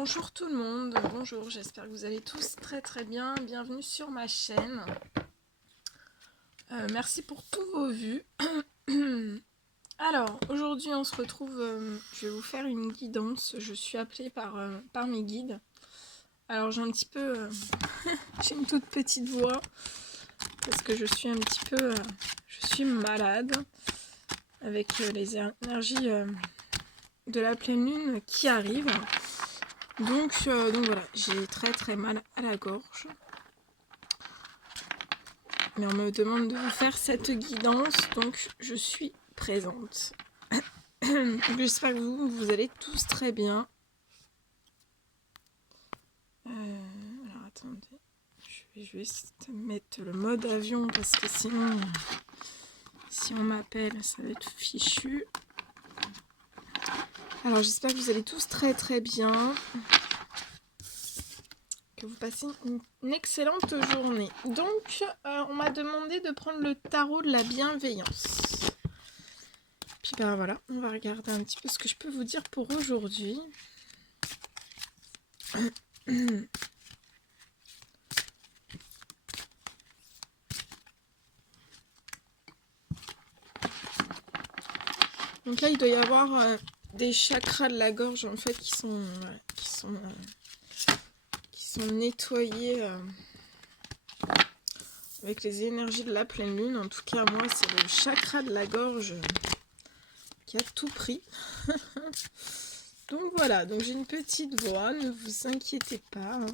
Bonjour tout le monde, bonjour, j'espère que vous allez tous très très bien, bienvenue sur ma chaîne. Merci pour tous vos vues. Alors, aujourd'hui on se retrouve, je vais vous faire une guidance, je suis appelée par mes guides. Alors j'ai un petit peu, j'ai une toute petite voix, parce que je suis un petit peu, je suis malade, avec les énergies de la pleine lune qui arrivent. Donc voilà, j'ai très très mal à la gorge. Mais on me demande de vous faire cette guidance, donc je suis présente. J'espère que vous allez tous très bien. Alors attendez, je vais juste mettre le mode avion parce que sinon, si on m'appelle, ça va être fichu. Alors j'espère que vous allez tous très très bien. Que vous passez une excellente journée. Donc, on m'a demandé de prendre le tarot de la bienveillance. Puis ben voilà, on va regarder un petit peu ce que je peux vous dire pour aujourd'hui. Donc là, il doit y avoir des chakras de la gorge en fait qui sont nettoyés avec les énergies de la pleine lune. En tout cas, moi, c'est le chakra de la gorge qui a tout pris. Donc voilà, donc j'ai une petite voix, ne vous inquiétez pas. Hein.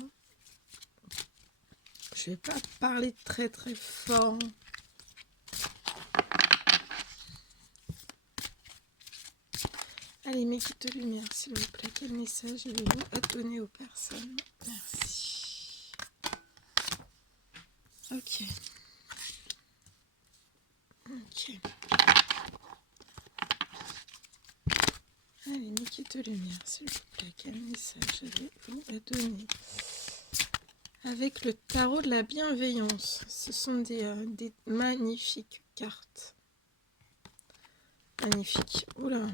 Je vais pas parler très très fort. Allez, mes guides de lumière, s'il vous plaît, quel message avez-vous à donner aux personnes? Merci. Ok. Ok. Allez, mes guides de lumière, s'il vous plaît, quel message avez-vous à donner? Avec le tarot de la bienveillance, ce sont des magnifiques cartes. Magnifiques. Oula.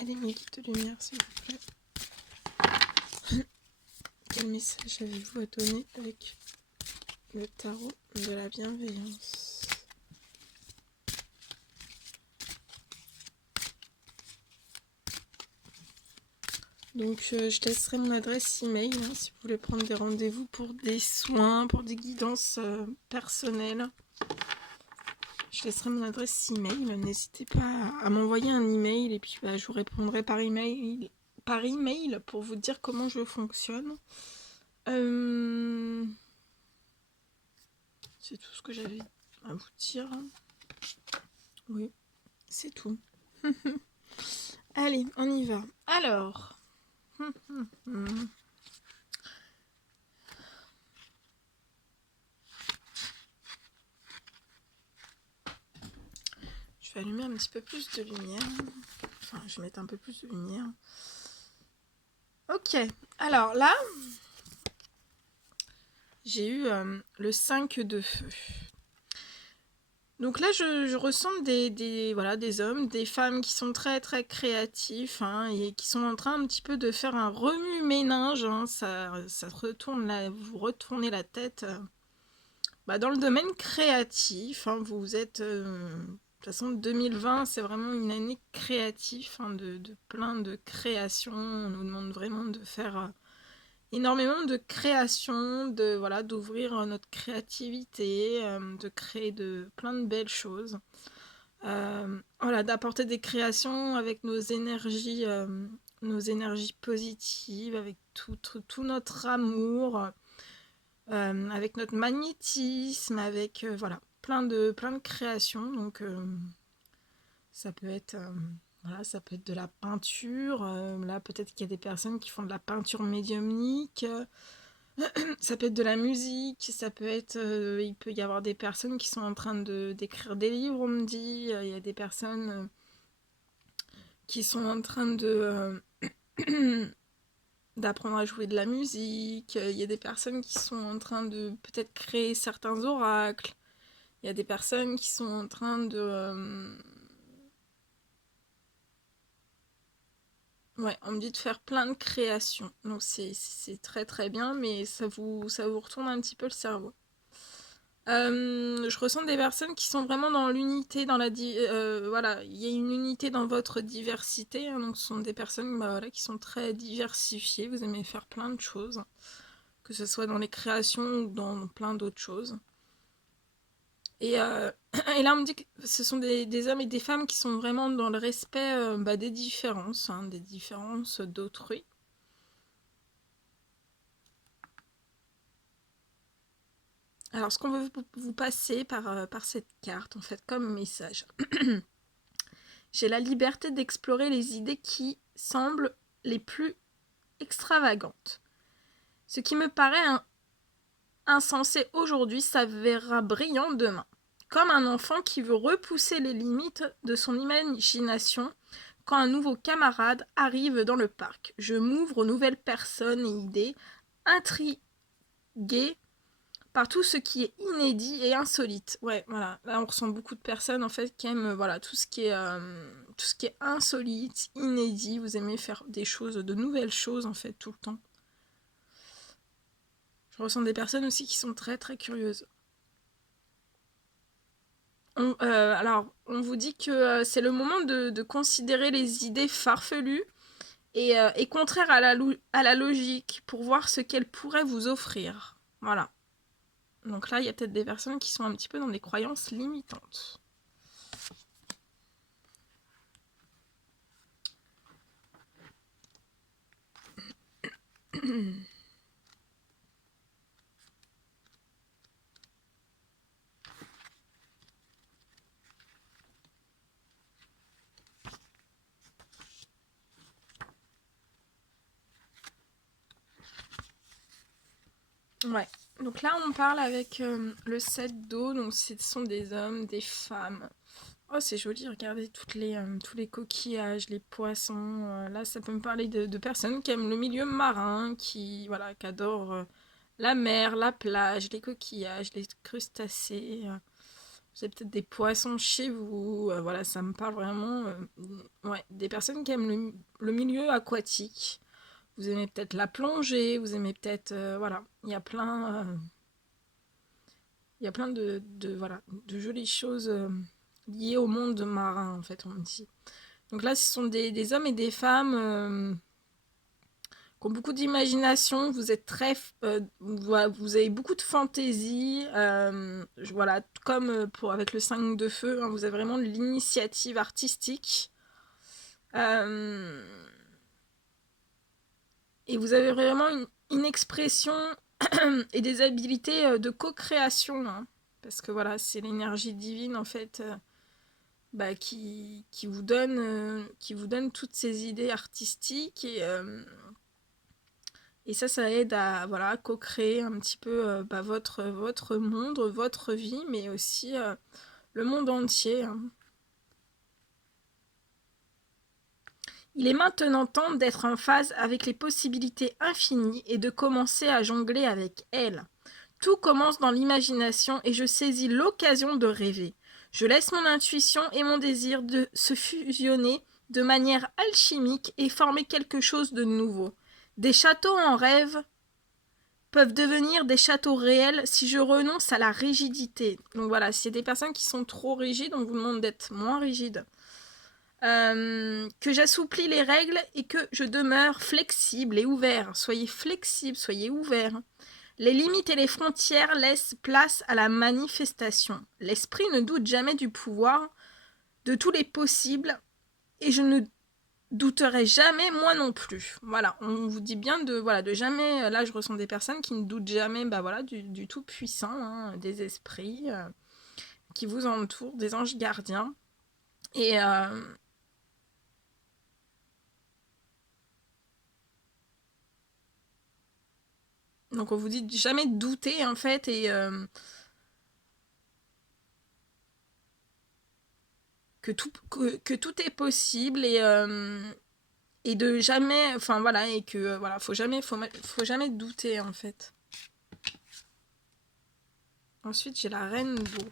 Allez, mes guides de lumière, s'il vous plaît. Quel message avez-vous à donner avec le tarot de la bienveillance? Donc je testerai mon adresse email hein, si vous voulez prendre des rendez-vous pour des soins, pour des guidances personnelles. Je laisserai mon adresse email. N'hésitez pas à m'envoyer un email et puis bah, je vous répondrai par email pour vous dire comment je fonctionne. C'est tout ce que j'avais à vous dire. Oui, c'est tout. Allez, on y va. Alors. Je vais allumer un petit peu plus de lumière. Enfin, je vais mettre un peu plus de lumière. Ok, alors là, j'ai eu le 5 de feu. Donc là, je ressens des hommes, des femmes qui sont très très créatifs hein, et qui sont en train un petit peu de faire un remue-ménage. Hein, ça retourne vous retournez la tête dans le domaine créatif. Hein, vous êtes... de toute façon, 2020, c'est vraiment une année créative, hein, de plein de créations. On nous demande vraiment de faire énormément de créations, d'ouvrir notre créativité, de créer plein de belles choses. D'apporter des créations avec nos énergies positives, avec tout notre amour, avec notre magnétisme, avec plein de créations. Donc ça peut être ça peut être de la peinture. Là peut-être qu'il y a des personnes qui font de la peinture médiumnique. Ça peut être de la musique, ça peut être il peut y avoir des personnes qui sont en train d'écrire des livres, on me dit. Il y a des personnes qui sont en train d'apprendre à jouer de la musique. Il y a des personnes qui sont en train de peut-être créer certains oracles. Il y a des personnes qui sont en train de Ouais, on me dit de faire plein de créations. Donc c'est très très bien, mais ça vous retourne un petit peu le cerveau. Je ressens des personnes qui sont vraiment dans l'unité, voilà, il y a une unité dans votre diversité, hein, donc ce sont des personnes bah, voilà, qui sont très diversifiées, vous aimez faire plein de choses, que ce soit dans les créations ou dans plein d'autres choses. Et, et là, on me dit que ce sont des hommes et des femmes qui sont vraiment dans le respect bah, des différences d'autrui. Alors, ce qu'on veut vous passer par cette carte, en fait, comme message, j'ai la liberté d'explorer les idées qui semblent les plus extravagantes. Ce qui me paraît insensé aujourd'hui s'avérera brillant demain. Comme un enfant qui veut repousser les limites de son imagination quand un nouveau camarade arrive dans le parc. Je m'ouvre aux nouvelles personnes et idées, intriguée par tout ce qui est inédit et insolite. Ouais, voilà. Là, on ressent beaucoup de personnes en fait qui aiment voilà tout ce qui est insolite, inédit. Vous aimez faire des choses, de nouvelles choses en fait tout le temps. Je ressens des personnes aussi qui sont très très curieuses. Alors, on vous dit que c'est le moment de considérer les idées farfelues et contraires à la logique pour voir ce qu'elles pourraient vous offrir. Voilà. Donc là, il y a peut-être des personnes qui sont un petit peu dans des croyances limitantes. Ouais. Donc là, on parle avec le 7 d'eau. Donc ce sont des hommes, des femmes. Oh, c'est joli, regardez tous les coquillages, les poissons. Là, ça peut me parler de personnes qui aiment le milieu marin, voilà, qui adorent la mer, la plage, les coquillages, les crustacés. Vous avez peut-être des poissons chez vous. Voilà, ça me parle vraiment. Ouais, des personnes qui aiment le milieu aquatique. Vous aimez peut-être la plongée, vous aimez peut-être. Voilà, il y a plein voilà, de jolies choses liées au monde marin, en fait, on me dit. Donc là, ce sont des hommes et des femmes qui ont beaucoup d'imagination. Vous êtes voilà, vous avez beaucoup de fantaisie. Voilà, comme avec le 5 de feu, hein, vous avez vraiment de l'initiative artistique. Euh, et vous avez vraiment une expression et des habilités de co-création, hein. Parce que voilà, c'est l'énergie divine en fait bah, qui vous donne toutes ces idées artistiques et ça aide à voilà, co-créer un petit peu bah, votre monde, votre vie, mais aussi le monde entier, hein. Il est maintenant temps d'être en phase avec les possibilités infinies et de commencer à jongler avec elles. Tout commence dans l'imagination et je saisis l'occasion de rêver. Je laisse mon intuition et mon désir de se fusionner de manière alchimique et former quelque chose de nouveau. Des châteaux en rêve peuvent devenir des châteaux réels si je renonce à la rigidité. Donc voilà, s'il y a des personnes qui sont trop rigides, on vous demande d'être moins rigide. Que j'assouplis les règles et que je demeure flexible et ouvert. Soyez flexible, soyez ouvert. Les limites et les frontières laissent place à la manifestation. L'esprit ne doute jamais du pouvoir de tous les possibles et je ne douterai jamais moi non plus. Voilà, on vous dit bien de jamais. Là, je ressens des personnes qui ne doutent jamais, bah voilà, du tout puissant, hein, des esprits qui vous entourent, des anges gardiens. Et donc on vous dit jamais de douter en fait et que tout est possible et de jamais, enfin voilà, et que voilà, faut jamais douter en fait. Ensuite, j'ai la reine d'eau.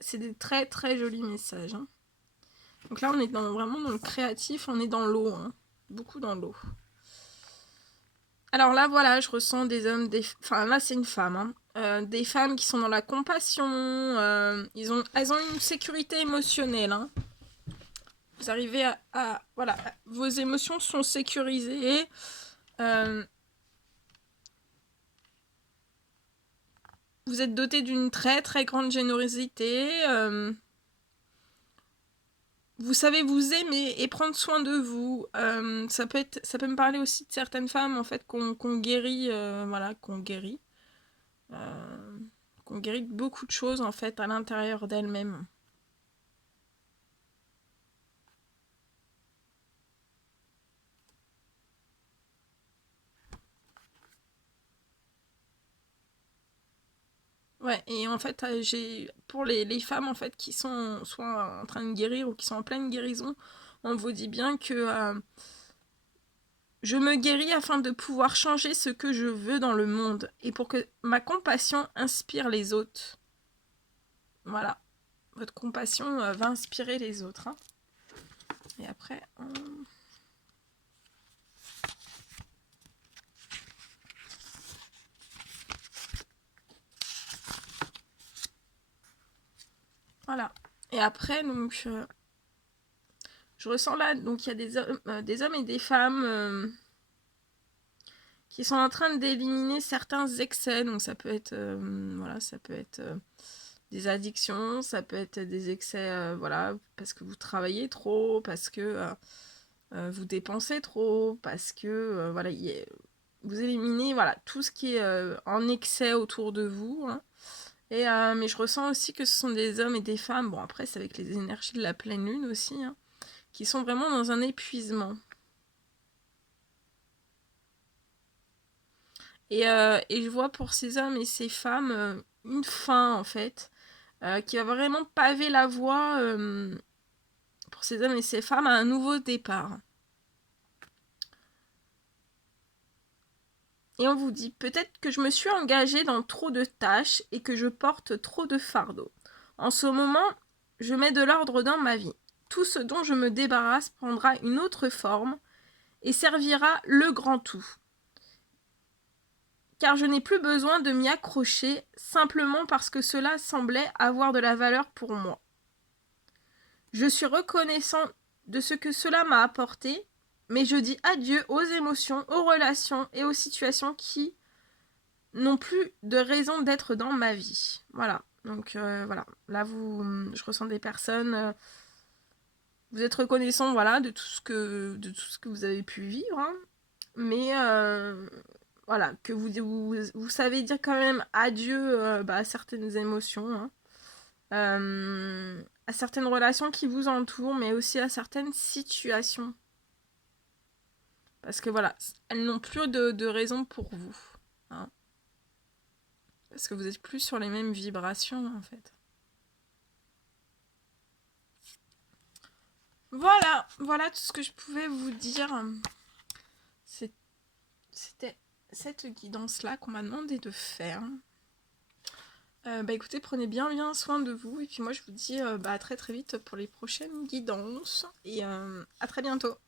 C'est des très très jolis messages. Hein. Donc là, on est vraiment dans le créatif, on est dans l'eau. Hein. Beaucoup dans l'eau. Alors là, voilà, je ressens des hommes, enfin là, c'est une femme. Hein. Des femmes qui sont dans la compassion. Elles ont une sécurité émotionnelle. Hein. Vous arrivez voilà, vos émotions sont sécurisées. Vous êtes doté d'une très très grande générosité. Vous savez vous aimer et prendre soin de vous. Ça peut me parler aussi de certaines femmes en fait qu'on guérit, voilà, qu'on guérit de beaucoup de choses en fait à l'intérieur d'elles-mêmes. Ouais, et en fait, j'ai pour les femmes en fait qui sont soit en train de guérir ou qui sont en pleine guérison, on vous dit bien que je me guéris afin de pouvoir changer ce que je veux dans le monde et pour que ma compassion inspire les autres. Voilà, votre compassion va inspirer les autres. Hein. Et après, voilà. Et après, donc, je ressens là, donc il y a des hommes et des femmes qui sont en train d'éliminer certains excès. Donc ça peut être, voilà, ça peut être des addictions, ça peut être des excès, voilà, parce que vous travaillez trop, parce que vous dépensez trop, parce que, voilà, vous éliminez, voilà, tout ce qui est en excès autour de vous. Hein. Et, mais je ressens aussi que ce sont des hommes et des femmes, bon après c'est avec les énergies de la pleine lune aussi, hein, qui sont vraiment dans un épuisement. Et je vois pour ces hommes et ces femmes une fin en fait, qui va vraiment paver la voie pour ces hommes et ces femmes à un nouveau départ. Et on vous dit peut-être que je me suis engagée dans trop de tâches et que je porte trop de fardeaux. En ce moment, je mets de l'ordre dans ma vie. Tout ce dont je me débarrasse prendra une autre forme et servira le grand tout. Car je n'ai plus besoin de m'y accrocher simplement parce que cela semblait avoir de la valeur pour moi. Je suis reconnaissant de ce que cela m'a apporté, mais je dis adieu aux émotions, aux relations et aux situations qui n'ont plus de raison d'être dans ma vie. Voilà. Donc voilà. Là, je ressens des personnes. Vous êtes reconnaissant, voilà, de tout ce que vous avez pu vivre, hein, mais voilà, que vous savez dire quand même adieu à certaines émotions, hein, à certaines relations qui vous entourent, mais aussi à certaines situations. Parce que voilà, elles n'ont plus de raison pour vous. Hein. Parce que vous êtes plus sur les mêmes vibrations, en fait. Voilà tout ce que je pouvais vous dire. C'était cette guidance-là qu'on m'a demandé de faire. Écoutez, prenez bien soin de vous. Et puis moi, je vous dis à très très vite pour les prochaines guidances. Et à très bientôt.